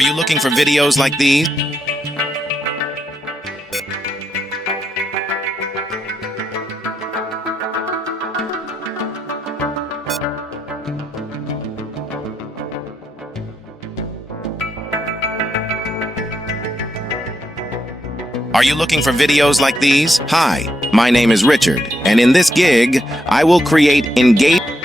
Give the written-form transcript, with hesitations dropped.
Are you looking for videos like these? Are you looking for videos like these? Hi, my name is Richard, and in this gig, I will create engaging